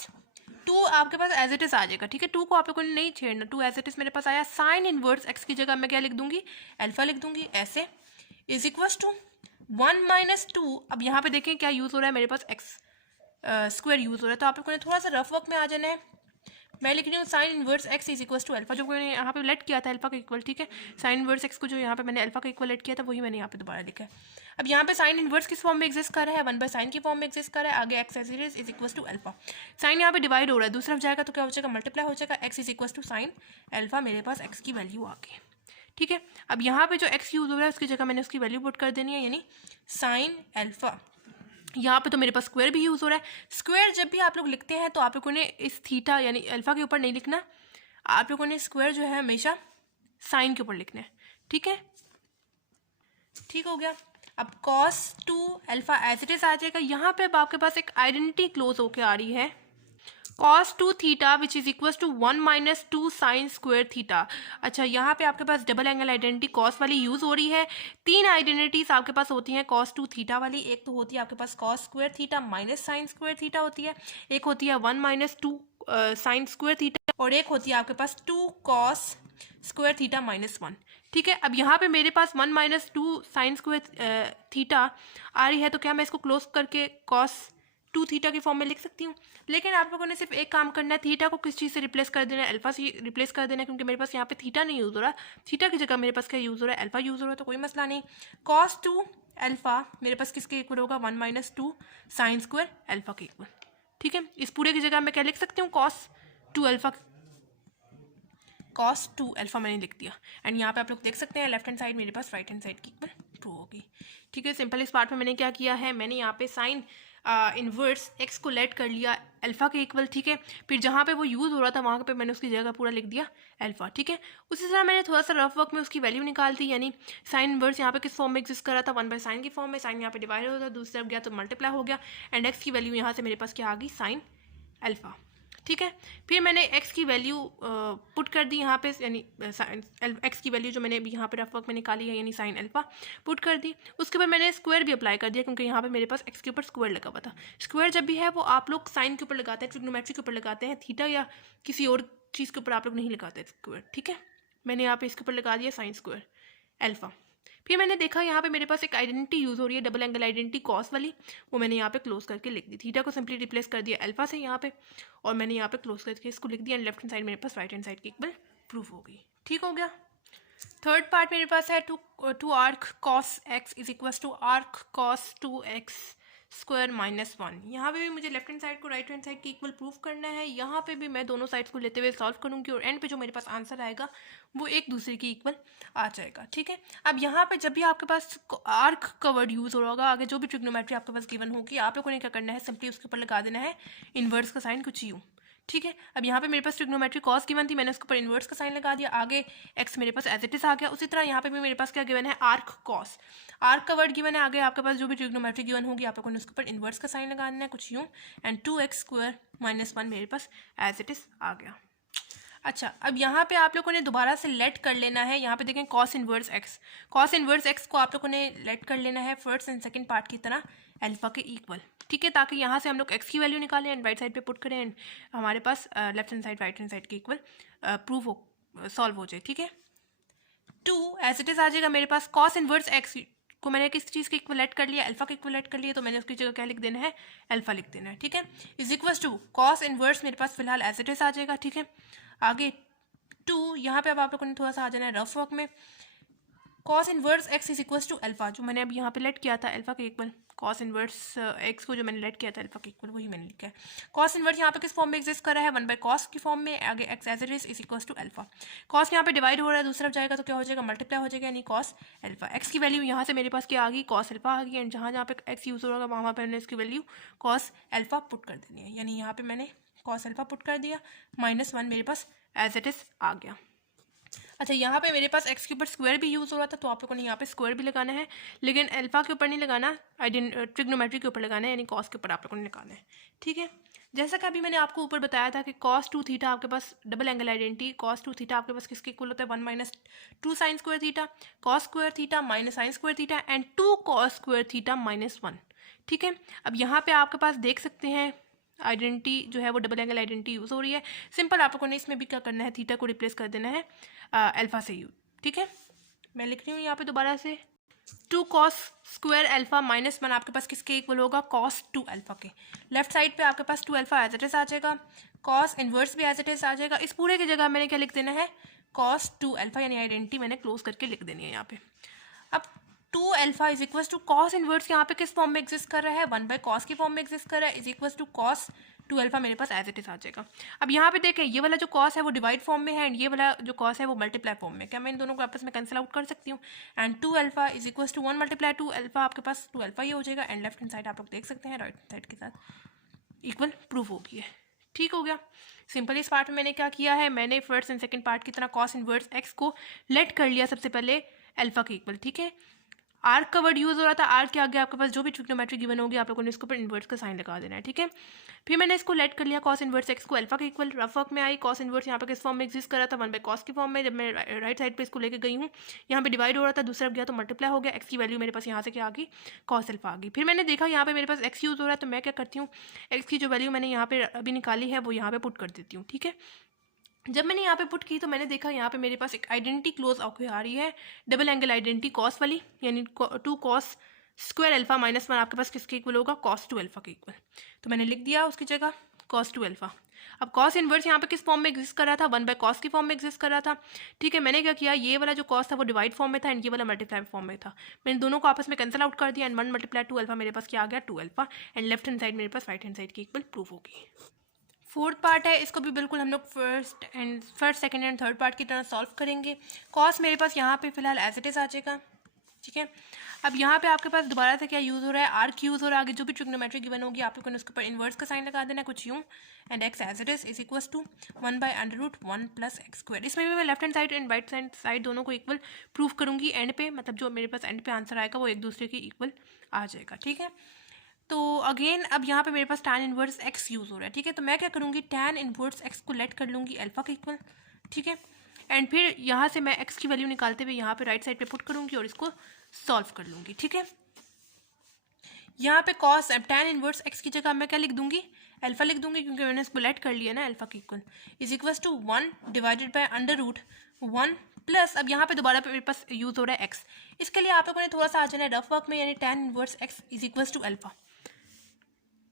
2 आपके पास एज इट इज आ जाएगा, ठीक है, 2 को आप लोगों ने नहीं छेड़ना, 2 एज इट इज मेरे पास आया। साइन इनवर्स एक्स की जगह मैं क्या लिख दूंगी, अल्फा लिख दूंगी ऐसे, इज इक्वल टू 1 माइनस 2। अब यहाँ पे देखें क्या यूज़ हो रहा है, मेरे पास एक्स स्क्वायर यूज़ हो रहा है, तो आप लोगों ने थोड़ा सा रफ वर्क में आ जाना है। मैं लिख रही हूँ sine inverse x is equal to alpha, जो मैंने यहाँ पे लेट किया था अल्फा का इक्वल, ठीक है। साइन इनवर्स एक्स को जो यहाँ पे मैंने अल्फा का इक्वल लेट किया था वही मैंने यहाँ पे दोबारा लिखा है। अब यहाँ पे साइन इनवर्स किस फॉर्म में एग्जिस्ट कर रहा है, 1/sin की फॉर्म में एग्जिस्ट कर रहा है, आगे x as is equal to alpha. Sine यहाँ पे डिवाइड हो रहा है, दूसरी तरफ जाएगा तो क्या हो जाएगा, मल्टीप्लाई हो जाएगा, x is equal to sine alpha, मेरे पास एक्स की वैल्यू आ गई, ठीक है। अब यहाँ पे जो एक्स यूज हो रहा है उसकी जगह मैंने उसकी वैल्यू पुट कर देनी है, यानी साइन अल्फा। यहाँ पे तो मेरे पास स्क्वायर भी यूज़ हो रहा है। स्क्वायर जब भी आप लोग लिखते हैं तो आप लोगों ने इस थीटा यानी अल्फा के ऊपर नहीं लिखना, आप लोगों ने स्क्वायर जो है हमेशा साइन के ऊपर लिखना है, ठीक है, ठीक हो गया। अब cos 2 alpha as it is आ जाएगा। यहाँ पे अब आपके पास एक आइडेंटिटी क्लोज होके आ रही है, cos 2 theta which is equal to 1 minus 2 sine square theta. अच्छा, यहाँ पे आपके पास डबल एंगल आइडेंटिटी कॉस वाली यूज हो रही है। 3 आइडेंटिटीज आपके पास होती हैं cos 2 थीटा वाली, एक तो होती है आपके पास cos square theta minus sine square theta होती है, एक होती है 1 माइनस 2 साइन स्क्वायर थीटा, और एक होती है आपके पास 2 cos स्क्वायर थीटा माइनस 1, ठीक है। अब यहाँ पे मेरे पास 1 माइनस 2 साइन स्क्वायर थीटा आ रही है, तो क्या मैं इसको क्लोज करके cos 2 थीटा की फॉर्म में लिख सकती हूँ, लेकिन आप लोगों ने सिर्फ एक काम करना है, थीटा को किस चीज़ से रिप्लेस कर देना है, अल्फा से रिप्लेस कर देना है, क्योंकि मेरे पास यहाँ पे थीटा नहीं यूज़ हो रहा, थीटा की जगह मेरे पास क्या यूज़ हो रहा है, अल्फा यूज़ हो रहा है, तो कोई मसला नहीं। cos 2 अल्फा मेरे पास किसके इक्वल होगा, 1 माइनस 2 साइन स्क्वायर अल्फा के इक्वल, ठीक है। इस पूरे की जगह मैं क्या लिख सकती हूँ, cos 2 अल्फा मैंने लिख दिया, एंड यहाँ पे आप लोग देख सकते हैं लेफ्ट हैंड साइड मेरे पास राइट हैंड साइड की इक्वल ट्रू होगी, ठीक है। सिंपल इस पार्ट में मैंने क्या किया है, मैंने यहाँ पे साइन इन्वर्स एक्स को लेट कर लिया अल्फा के इक्वल, ठीक है। फिर जहाँ पे वो यूज़ हो रहा था वहाँ पे मैंने उसकी जगह पूरा लिख दिया अल्फा, ठीक है। उसी तरह मैंने थोड़ा सा रफ वर्क में उसकी वैल्यू निकाल दी, यानी साइन इन्वर्स यहाँ पे किस फॉर्म में एग्जिस्ट कर रहा था, 1/sin की फॉर्म में, साइन यहाँ पे डिवाइड होता था, दूसरी तरफ गया तो मल्टीप्लाई हो गया, एंड एक्स की वैल्यू यहाँ से मेरे पास क्या आ गई, साइन अल्फा, ठीक है। फिर मैंने x की वैल्यू पुट कर दी यहाँ पे, यानी x की वैल्यू जो मैंने अभी यहाँ पे रफ वर्क में निकाली है, यानी साइन अल्फा पुट कर दी। उसके ऊपर मैंने स्क्वायर भी अप्लाई कर दिया, क्योंकि यहाँ पे मेरे पास x के ऊपर स्क्वायर लगा हुआ था। स्क्वायर जब भी है वो आप लोग साइन के ऊपर लगाते हैं, ट्रिग्नोमेट्री के ऊपर लगाते हैं, थीटा या किसी और चीज़ के ऊपर आप लोग नहीं लगाते स्क्वायर, ठीक है। मैंने यहाँ पे इसके ऊपर लगा दिया साइन स्क्वायर अल्फा। फिर मैंने देखा यहाँ पे मेरे पास एक आइडेंटिटी यूज़ हो रही है, डबल एंगल आइडेंटिटी कॉस वाली, वो मैंने यहाँ पे क्लोज करके लिख दी, थीटा को सिंपली रिप्लेस कर दिया अल्फा से यहाँ पे, और मैंने यहाँ पे क्लोज करके इसको लिख दिया, एंड लेफ्ट हैंड साइड मेरे पास राइट हैंड साइड की इक्वल प्रूफ हो गई, ठीक हो गया। थर्ड पार्ट मेरे पास है two arc cos x is equal to arc cos 2x square minus 1। यहाँ पे भी मुझे लेफ्ट हैंड साइड को राइट हैंड साइड की इक्वल प्रूफ करना है। यहाँ पे भी मैं दोनों साइड्स को लेते हुए सॉल्व करूँगी, और एंड पे जो मेरे पास आंसर आएगा वो एक दूसरे की इक्वल आ जाएगा, ठीक है। अब यहाँ पे जब भी आपके पास आर्क का वर्ड यूज़ हो रहा होगा, आगे जो भी ट्रिग्नोमेट्री आपके पास गिवन होगी, आप लोगों ने क्या करना है, सिंपली उसके ऊपर लगा देना है इन्वर्स का साइन कुछ यूँ, ठीक है। अब यहाँ पे मेरे पास ट्रिग्नोमेट्री कॉस गिवन थी, मैंने उसके ऊपर इन्वर्स का साइन लगा दिया, आगे एक्स मेरे पास एज इट इज आ गया। उसी तरह यहाँ पे भी मेरे पास क्या गिवन है, आर्क कॉस, आर्क का वर्ड गिवन है, आगे आपके पास जो भी ट्रिग्नोमेट्री गिवन होगी आप लोगों ने उसके ऊपर इन्वर्स का साइन लगा देना है कुछ यूँ, एंड 2x स्क्वायर माइनस 1 मेरे पास एज इट इज आ गया। अच्छा, अब यहाँ पे आप लोगों ने दोबारा से लेट कर लेना है, यहाँ पे देखें cos inverse x, cos inverse x को आप लोगों ने लेट कर लेना है फर्स्ट एंड सेकंड पार्ट की तरह अल्फा के इक्वल, ठीक है, ताकि यहाँ से हम लोग एक्स की वैल्यू निकालें एंड राइट साइड पे पुट करें एंड हमारे पास left hand side right hand side के इक्वल प्रूव हो सॉल्व हो जाए, ठीक है। 2 एज इट इज़ आ जाएगा मेरे पास, कॉस इनवर्स एक्स को मैंने किस चीज़ के इक्वलेट कर लिया, अल्फा के इक्वलेट कर लिया, तो मैंने उसकी जगह क्या लिख देना है, अल्फा लिख देना है, ठीक है। Is equal to cos inverse मेरे पास फिलहाल एज इट इज़ आ जाएगा, ठीक है। आगे 2 यहाँ पे अब आप लोगों ने थोड़ा सा आ जाना है रफ वर्क में, cos inverse x is equal to alpha, जो मैंने अभी यहाँ पे लेट किया था अल्फा के इक्वल, कॉस इनवर्स एक्स को जो मैंने लेट किया था अल्फा के इक्वल वही मैंने लिखा है। कॉस इनवर्स यहाँ पे किस फॉर्म में एग्जिस्ट कर रहा है, 1/cos की फॉर्म में, आगे x as it is equal to alpha, cos यहाँ पे डिवाइड हो रहा है दूसरा जाएगा तो क्या हो जाएगा, मल्टीप्लाई हो जाएगा, यानी कॉस अल्फा। एक्स की वैल्यू यहाँ से मेरे पास क्या आ गई, कॉस अल्फा आ गई, एंड जहाँ जहाँ पे एक्स यूज होगा वहाँ पे मैंने इसकी वैल्यू कॉस अल्फा पुट कर देनी है, यानी यहाँ पे मैंने कॉस अल्फा पुट कर दिया, -1 मेरे पास एज इट इज आ गया। अच्छा, यहाँ पे मेरे पास एक्स के ऊपर स्क्वायर भी यूज़ हो रहा था, तो आप लोगों ने यहाँ पे स्क्वायर भी लगाना है, लेकिन अल्फा के ऊपर नहीं लगाना, ट्रिग्नोमेट्री के ऊपर लगाना है, यानी कॉस के ऊपर आप लोगों ने लगाना है, ठीक है। जैसा कि अभी मैंने आपको ऊपर बताया था कि cos 2 थीटा आपके पास double angle identity, cos 2 theta आपके पास किसके इक्वल होता है, 1 - 2 sin square theta, cos square theta minus sin square theta and 2 cos square theta -1, ठीक है। अब यहाँ पे आपके पास देख सकते हैं आइडेंटिटी जो है वो डबल एंगल आइडेंटिटी यूज़ हो रही है, सिंपल आप लोगों ने इसमें भी क्या करना है, थीटा को रिप्लेस कर देना है अल्फा से यू, ठीक है। मैं लिख रही हूँ यहाँ पे दोबारा से 2 cos स्क्वायर अल्फा -1 आपके पास किसके इक्वल होगा, cos 2 अल्फा के। लेफ्ट साइड पे आपके पास 2 अल्फा एज इट इज आ जाएगा, cos इनवर्स भी एज इट इज आ जाएगा, इस पूरे की जगह मैंने क्या लिख देना है, cos 2 अल्फा, यानी आइडेंटिटी मैंने क्लोज करके लिख देनी है यहाँ पे। अब 2 alpha is equal to cos inverse यहाँ पे किस फॉर्म में एग्जिस्ट कर रहा है, 1/cos की फॉर्म में एग्जिस्ट कर रहा है, is equal to cos 2 alpha मेरे पास एज इट इज आ जाएगा। अब यहाँ पे देखें ये वाला जो कॉस है वो डिवाइड फॉर्म में है एंड ये वाला जो कॉस है वो मल्टीप्लाई फॉर्म में, क्या मैं इन दोनों को आपस में कैंसिल आउट कर सकती हूँ, and 2 alpha is equal to 1 × 2 alpha, आपके पास 2 अल्फा ही हो जाएगा, एंड लेफ्ट हैंड साइड आप लोग देख सकते हैं राइट साइड के साथ इक्वल प्रूफ हो गई है, ठीक हो गया। सिंपल इस पार्ट में मैंने क्या किया है, मैंने फर्स्ट एंड सेकंड पार्ट की तरह कॉस इनवर्स एक्स को लेट कर लिया सबसे पहले अल्फा के इक्वल, ठीक है। आर्क का वर्ड यूज़ हो रहा था, आर्क के आगे आपके पास जो भी ट्रिग्नोमेट्री गिवन होगी आप लोगों ने इसके ऊपर इन्वर्स का साइन लगा देना है, ठीक है। फिर मैंने इसको लेट कर लिया कॉस इनवर्स एक्स को अल्फा के इक्वल, रफ वर्क में आई, कॉस इनवर्स यहाँ पे किस फॉर्म में एग्जिस्ट कर रहा था, 1/cos की फॉर्म में, जब मैं राइट साइड पे इसको लेके गई हूँ यहाँ पे डिवाइड हो रहा था, दूसरा गया तो मल्टीप्लाई हो गया, एक्स की वैल्यू मेरे पास यहाँ से क्या आ गई, कॉस अल्फा आ गई। फिर मैंने देखा यहाँ पे मेरे पास एक्स यूज़ हो रहा है, तो मैं क्या करती हूँ, एक्स की जो वैल्यू मैंने यहाँ पे अभी निकाली है वो यहाँ पे पुट कर देती हूँ, ठीक है। जब मैंने यहाँ पे पुट की तो मैंने देखा यहाँ पे मेरे पास एक आइडेंटिटी क्लोज आ रही है, डबल एंगल आइडेंटिटी कॉस वाली, यानी 2 cos स्क्वायर अल्फा -1 आपके पास किसके इक्वल होगा, cos 2 अल्फा के इक्वल, तो मैंने लिख दिया उसकी जगह cos 2 अल्फा। अब cos इनवर्स यहाँ पे किस फॉर्म में एग्जिस्ट कर रहा था, 1/cos की फॉर्म में एग्जिस्ट कर रहा था, ठीक है। मैंने क्या किया, ये वाला जो cos था वो डिवाइड फॉर्म में था एंड ये वाला मल्टीप्लाई फॉर्म में था, मैंने दोनों को आपस में कैंसिल आउट कर दिया एंड 1 × 2 अल्फा मेरे पास क्या आ गया, 2 alpha, and left hand side मेरे पास राइट हैंड साइड की इक्वल प्रूफ होगी। फोर्थ पार्ट है, इसको भी बिल्कुल हम लोग first second and third part की तरह सॉल्व करेंगे। कॉस मेरे पास यहाँ पे फिलहाल एज इट इज आ जाएगा, ठीक है। अब यहाँ पे आपके पास दोबारा से क्या यूज़ हो रहा है, आर्क यूज़ हो रहा है, आगे जो भी ट्रिग्नोमेट्री गिवन होगी आप लोगों ने उसके ऊपर इन्वर्स का साइन लगा देना है कुछ यूँ, and x as it is equal to 1/√1 + x²। इसमें भी मैं left hand side and right hand side दोनों को इक्वल प्रूफ करूँगी एंड पे, मतलब जो मेरे पास एंड पे आंसर आएगा वो एक दूसरे के इक्वल आ जाएगा, ठीक है। तो अगेन अब यहाँ पे मेरे पास tan इनवर्स x यूज़ हो रहा है, ठीक है। तो मैं क्या करूँगी, tan इनवर्स x को लेट कर लूँगी अल्फा के इक्वल, ठीक है, एंड फिर यहाँ से मैं x की वैल्यू निकालते हुए यहाँ पे राइट साइड पे पुट करूँगी और इसको सॉल्व कर लूँगी, ठीक है। यहाँ पे cos tan इनवर्स x की जगह मैं क्या लिख दूँगी, अल्फा लिख दूँगी, क्योंकि मैंने इसको लेट कर लिया ना अल्फा के equal, is equal to 1 / √1 plus, अब यहाँ पे दोबारा पे मेरे पास यूज़ हो रहा है x, इसके लिए आप लोगों ने थोड़ा सा आ जाना है रफ वर्क में, यानी tan inverse x is equal to alpha.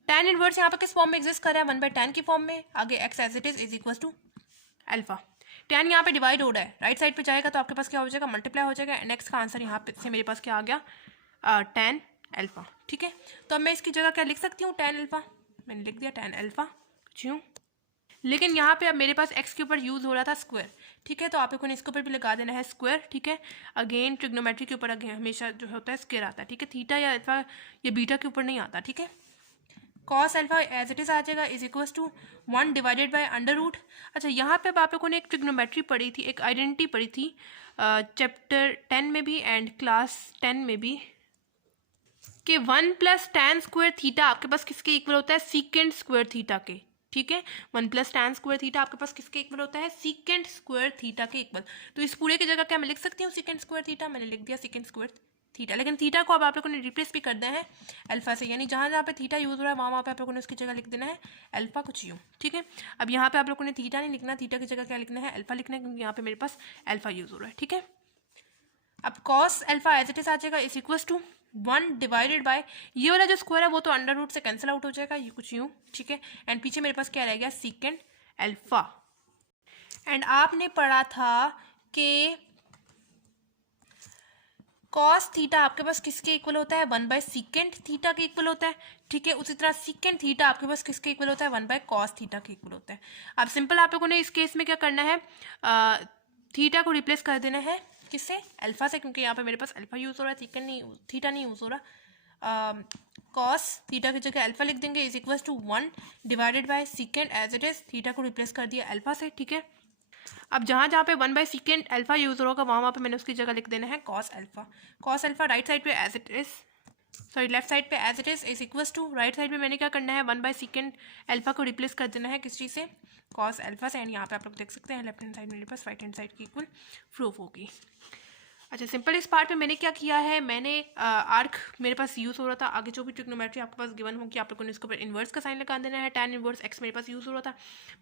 tan inverse यहाँ पे किस फॉर्म में एग्जिस्ट कर रहा है, 1/tan की फॉर्म में, आगे x as it is equal to alpha. tan यहाँ पे डिवाइड हो रहा है, राइट साइड पे जाएगा तो आपके पास क्या हो जाएगा, मल्टीप्लाई हो जाएगा, एंड x का आंसर यहाँ पे से मेरे पास क्या आ गया, tan अल्फा, ठीक है। तो अब मैं इसकी जगह क्या लिख सकती हूँ, tan अल्फा, मैंने लिख दिया tan अल्फा क्यों, लेकिन यहाँ पे अब मेरे पास x के ऊपर यूज़ हो रहा था स्क्वायर, ठीक है, तो आप लोगों ने इसके ऊपर भी लगा देना है स्क्वायर, ठीक है। अगेन ट्रिग्नोमेट्री के ऊपर अगेन हमेशा जो होता है स्क्वायर आता है, ठीक है, थीटा या अल्फा या बीटा के ऊपर नहीं आता, ठीक है। Cos alpha as it is आ जाएगा इज इक्वल टू 1 / अच्छा, यहाँ पे अब आप लोगों ने एक ट्रिग्नोमेट्री पढ़ी थी, एक आइडेंटिटी पढ़ी थी चैप्टर 10 में भी एंड क्लास 10 में भी, कि 1 + tan² थीटा आपके पास किसके इक्वल होता है, सीकेंट स्क्वायर थीटा के, ठीक है। 1+tan² थीटा आपके पास किसके इक्वल होता है, sec² थीटा के इक्वल। तो इस पूरे की जगह क्या मैं लिख सकती हूँ sec² थीटा, मैंने लिख दिया sec² थीटा। लेकिन थीटा को अब आप लोगों ने रिप्लेस भी कर देना है अल्फा से, यानी जहाँ जहाँ पे थीटा यूज़ हो रहा है वहाँ पे आप लोगों ने उसकी जगह लिख देना है अल्फा कुछ यूँ, ठीक है। अब यहाँ पे आप लोगों ने थीटा नहीं लिखना, थीटा की जगह क्या लिखना है, अल्फा लिखना है, क्योंकि यहाँ पे मेरे पास अल्फा यूज़ हो रहा है, ठीक है। अब cos alpha as it is आ जाएगा is equal to 1 divided by, ये वाला जो स्क्वायर है वो तो अंडर रूट से कैंसिल आउट हो जाएगा, ये कुछ यूँ, ठीक है। एंड पीछे मेरे पास क्या रह गया, सीकेंड अल्फा। एंड आपने पढ़ा था कि कॉस थीटा आपके पास किसके इक्वल होता है, 1/सीकेंड थीटा के इक्वल होता है, ठीक है। उसी तरह सीकेंड थीटा आपके पास किसके इक्वल होता है, 1/कॉस थीटा के इक्वल होता है। अब सिंपल आप लोगों ने इस केस में क्या करना है, थीटा को रिप्लेस कर देना है किससे, अल्फा से, क्योंकि यहाँ पे मेरे पास अल्फा यूज़ हो रहा है, थीटा नहीं यूज़ हो रहा। कॉस थीटा की जगह अल्फा लिख देंगे is equal to 1 divided by second as it is, theta को रिप्लेस कर दिया अल्फा से, ठीक है। अब जहाँ जहाँ पे 1/सीकेंड अल्फा यूज़ होगा वहाँ पे मैंने उसकी जगह लिख देना है cos alpha. Cos alpha right side पे as it is, sorry left side पे as it is equals to, right side में मैंने क्या करना है 1/सीकेंड अल्फा को रिप्लेस कर देना है किस चीज़ से, कॉस अल्फा से। एंड यहाँ पे आप लोग देख सकते हैं लेफ्ट हैंड साइड मेरे पास राइट हैंड साइड की इक्वल प्रूफ होगी। अच्छा सिंपल इस पार्ट में मैंने क्या किया है, मैंने आर्क मेरे पास यूज़ हो रहा था, आगे जो भी ट्रिग्नोमेट्री आपके पास गिवन होगी आप लोगों ने इसके ऊपर इन्वर्स का साइन लगा देना है, tan इन्वर्स x मेरे पास यूज़ हो रहा था,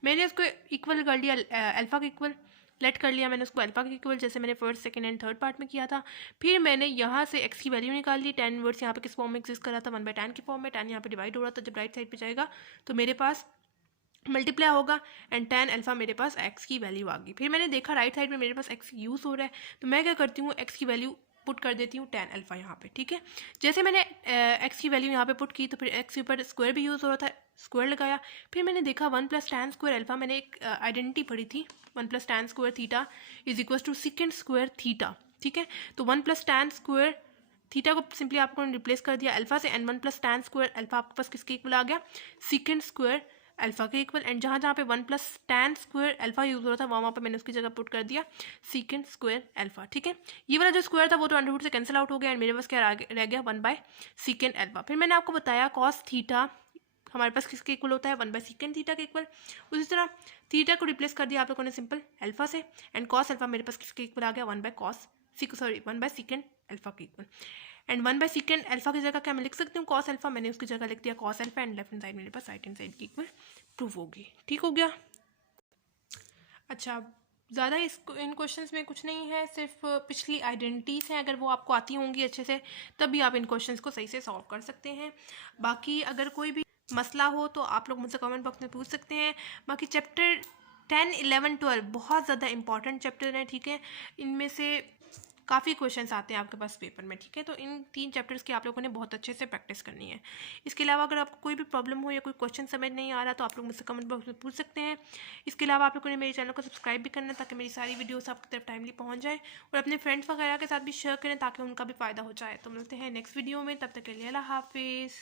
मैंने उसको इक्वल कर लिया अल्फा के इक्वल, लेट कर लिया मैंने उसको अल्फा के इक्वल, जैसे मैंने first second and third part में किया था। फिर मैंने यहाँ से x की वैल्यू निकाल ली, tan इन्वर्स यहाँ पे किस फॉर्म में एग्जिस्ट कर रहा था, 1/tan की फॉर्म में, tan यहाँ पे डिवाइड हो रहा था, जब राइट साइड पे जाएगा तो मेरे पास मल्टीप्लाई होगा एंड tan अल्फा मेरे पास x की वैल्यू आ गई। फिर मैंने देखा राइट साइड में मेरे पास x यूज़ हो रहा है, तो मैं क्या करती हूँ x की वैल्यू पुट कर देती हूँ tan अल्फा यहाँ पे, ठीक है। जैसे मैंने x की वैल्यू यहाँ पे पुट की तो फिर x के ऊपर स्क्वायर भी यूज़ हो रहा था, स्क्वायर लगाया। फिर मैंने देखा 1+tan² अल्फा, मैंने एक आइडेंटिटी पढ़ी थी 1+tan² theta is equal to secant theta, ठीक है। तो 1+tan² थीटा को सिंपली आपको रिप्लेस कर दिया अल्फा से, एंड 1+tan² अल्फा आपके पास किसके इक्वल आ गया, सीकेंड² अल्फा के इक्वल। एंड जहाँ जहाँ पे 1+tan² अल्फा यूज़ हो रहा था वहाँ पे मैंने उसकी जगह पुट कर दिया सीकेंड² अल्फा, ठीक है। ये वाला जो स्क्वायर था वो तो अंडर रूट से कैंसिल आउट हो गया एंड मेरे पास क्या रह गया 1/सीकेंड अल्फा। फिर मैंने आपको बताया कॉस थीटा हमारे पास किसके इक्वल होता है, 1/सीकेंड थीटा के इक्वल। उसी तरह थीटा को रिप्लेस कर दिया आप लोगों ने सिंपल अल्फा से, एंड कॉस अल्फा मेरे पास किसके इक्वल आ गया 1/सीकेंड अल्फा के इक्वल। एंड 1/सीकेंड अल्फा की जगह क्या मैं लिख सकती हूँ कॉस अल्फा, मैंने उसकी जगह लिख दिया cos alpha, and left hand side मेरे पास राइट हैंड साइड की इक्वल प्रूफ होगी, ठीक हो गया। अच्छा ज़्यादा इन क्वेश्चंस में कुछ नहीं है, सिर्फ पिछली आइडेंटिटीज़ हैं, अगर वो आपको आती होंगी अच्छे से तभी आप इन क्वेश्चंस को सही से सॉल्व कर सकते हैं। बाकी अगर कोई भी मसला हो तो आप लोग मुझसे कमेंट बॉक्स में पूछ सकते हैं। बाकी चैप्टर 10, 11, 12 बहुत ज़्यादा इंपॉर्टेंट चैप्टर हैं, ठीक है। इनमें से काफ़ी क्वेश्चंस आते हैं आपके पास पेपर में, ठीक है। तो इन 3 चैप्टर्स की आप लोगों ने बहुत अच्छे से प्रैक्टिस करनी है। इसके अलावा अगर आपको कोई भी प्रॉब्लम हो या कोई क्वेश्चन समझ नहीं आ रहा तो आप लोग मुझसे कमेंट बॉक्स में पूछ सकते हैं। इसके अलावा आप लोगों ने मेरे चैनल को सब्सक्राइब भी करना है ताकि मेरी सारी वीडियोस आपकी तरफ टाइमली पहुंच जाए, और अपने फ्रेंड्स वगैरह के साथ भी शेयर करें ताकि उनका भी फ़ायदा हो जाए। तो मिलते हैं नेक्स्ट वीडियो में, तब तक के लिए अल्लाह हाफिज़।